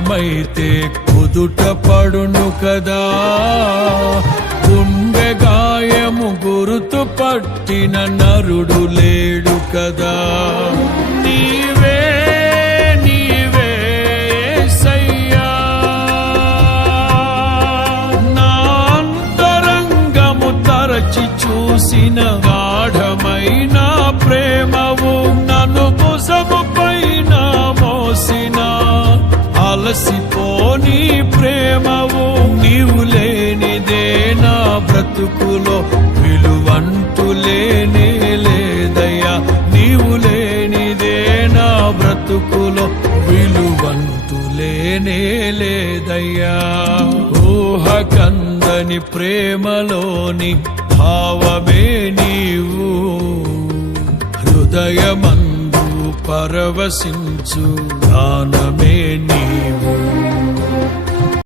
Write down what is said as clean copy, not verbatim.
గాయమైతే కుదుట పడును కదా, గుండె గాయము గురుతు పట్టిన నరుడు లేడు కదా. నీవే నీవే యేసయ్యా, నా అంతరంగము తరచి చూసిన గాఢమైన ప్రేమవు, నన్ను భుజము పైన మోసిన అలసిపోని ప్రేమవు. నీవు లేనిదే నా బ్రతుకులో విలువంటూ లేనే లేదయ్యా, నీవు లేనిదే నా బ్రతుకులో విలువంటూ లేనే లేదయ్యా. ఊహకందని ప్రేమలోని భావమే నీవు, హృదయమందు పరవశించు గానమే